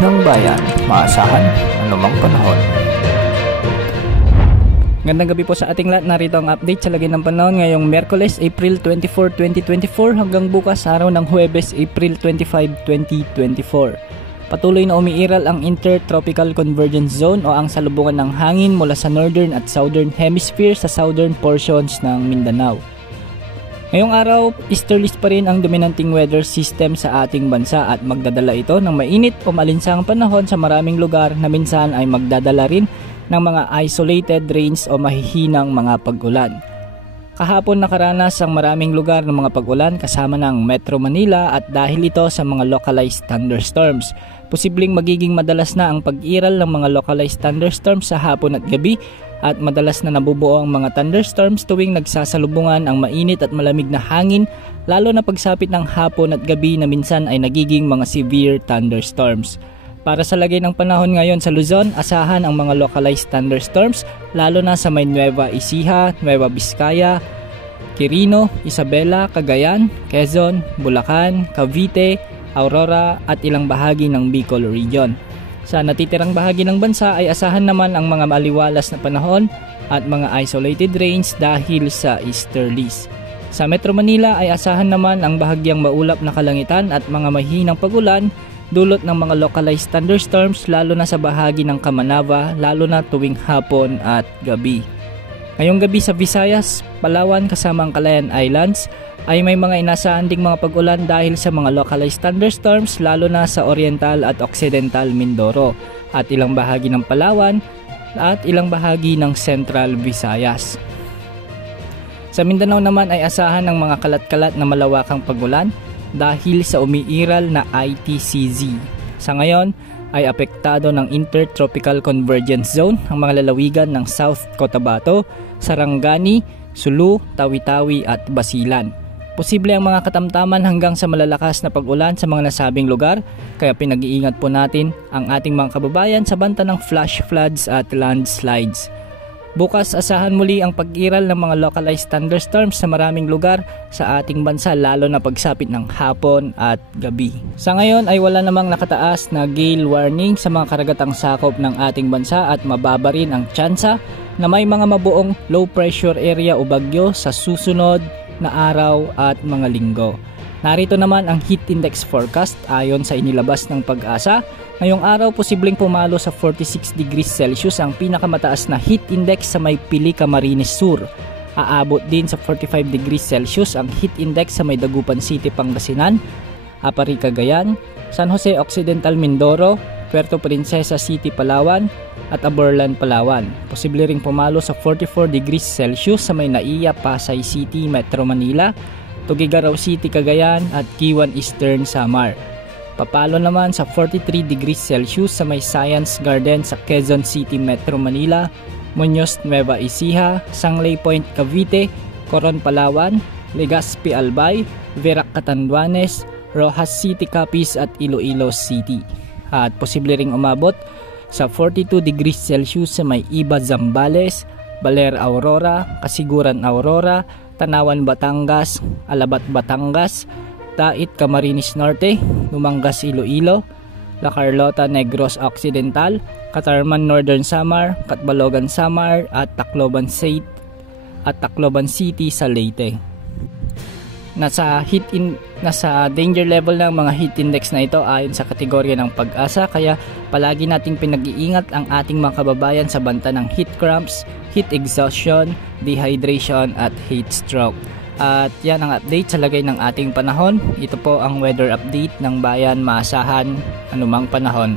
ng bayan, maasahan anumang panahon. Gandang gabi po sa ating lahat. Narito ang update sa lagay ng panahon ngayong Miyerkules, April 24, 2024 hanggang bukas araw ng Huwebes, April 25, 2024. Patuloy na umiiral ang Intertropical Convergence Zone o ang salubungan ng hangin mula sa Northern at Southern Hemisphere sa southern portions ng Mindanao. Ngayong araw, easterlies pa rin ang dominanting weather system sa ating bansa at magdadala ito ng mainit o malinsangang panahon sa maraming lugar na minsan ay magdadala rin ng mga isolated rains o mahihinang mga pag-ulan. Kahapon nakaranas ang maraming lugar ng mga pag-ulan kasama ng Metro Manila at dahil ito sa mga localized thunderstorms. Posibleng magiging madalas na ang pag-iral ng mga localized thunderstorms sa hapon at gabi at madalas na nabubuo ang mga thunderstorms tuwing nagsasalubungan ang mainit at malamig na hangin, lalo na pagsapit ng hapon at gabi na minsan ay nagiging mga severe thunderstorms. Para sa lagay ng panahon ngayon sa Luzon, asahan ang mga localized thunderstorms lalo na sa may Nueva Ecija, Nueva Vizcaya, Quirino, Isabela, Cagayan, Quezon, Bulacan, Cavite, Aurora at ilang bahagi ng Bicol Region. Sa natitirang bahagi ng bansa ay asahan naman ang mga maliwalas na panahon at mga isolated rains dahil sa easterlies. Sa Metro Manila ay asahan naman ang bahagyang maulap na kalangitan at mga mahinang pag-ulan dulot ng mga localized thunderstorms lalo na sa bahagi ng Kamanava lalo na tuwing hapon at gabi. Ngayong gabi sa Visayas, Palawan kasama ang Calayan Islands ay may mga inasahan ding mga pag-ulan dahil sa mga localized thunderstorms lalo na sa Oriental at Occidental Mindoro at ilang bahagi ng Palawan at ilang bahagi ng Central Visayas. Sa Mindanao naman ay asahan ng mga kalat-kalat na malawakang pag-ulan dahil sa umiiral na ITCZ. Sa ngayon ay apektado ng Intertropical Convergence Zone ang mga lalawigan ng South Cotabato, Sarangani, Sulu, Tawi-Tawi at Basilan. Posible ang mga katamtaman hanggang sa malalakas na pag-ulan sa mga nasabing lugar, kaya pinag-iingat po natin ang ating mga kababayan sa banta ng flash floods at landslides. Bukas asahan muli ang pag-iral ng mga localized thunderstorms sa maraming lugar sa ating bansa lalo na pagsapit ng hapon at gabi. Sa ngayon ay wala namang nakataas na gale warning sa mga karagatang sakop ng ating bansa at mababa rin ang tsansa na may mga mabuong low pressure area o bagyo sa susunod na araw at mga linggo. Narito naman ang heat index forecast ayon sa inilabas ng Pag-asa. Ngayong araw posibleng pumalo sa 46 degrees Celsius ang pinakamataas na heat index sa may Pili, Camarines Sur. Aabot din sa 45 degrees Celsius ang heat index sa may Dagupan City, Pangasinan, Apari, Cagayan, San Jose Occidental, Mindoro, Puerto Princesa City, Palawan at Aborlan, Palawan. Posible ring pumalo sa 44 degrees Celsius sa may Naiya, Pasay City, Metro Manila, Tuguegarao City, Cagayan at Kiwan Eastern, Samar. Papalo naman sa 43 degrees Celsius sa may Science Garden sa Quezon City, Metro Manila, Muñoz, Nueva Ecija, Sangley Point, Cavite, Coron, Palawan, Legazpi, Albay, Verac, Catanduanes, Rojas City, Capiz at Iloilo City. At posible ring umabot sa 42 degrees Celsius sa may Iba, Zambales, Baler, Aurora, Kasiguran, Aurora, Tanawan, Batangas, Alabat, Batangas, Tait, Camarines Norte, Lumangas, Iloilo, La Carlota, Negros Occidental, Catarman, Northern Samar, Catbalogan, Samar at Tacloban City sa Leyte. Nasa danger level ng mga heat index na ito ayon sa kategorya ng Pag-asa, kaya palagi nating pinag-iingat ang ating mga kababayan sa banta ng heat cramps, heat exhaustion, dehydration at heat stroke. At yan ang update sa lagay ng ating panahon. Ito po ang weather update ng bayan, maasahan anumang panahon.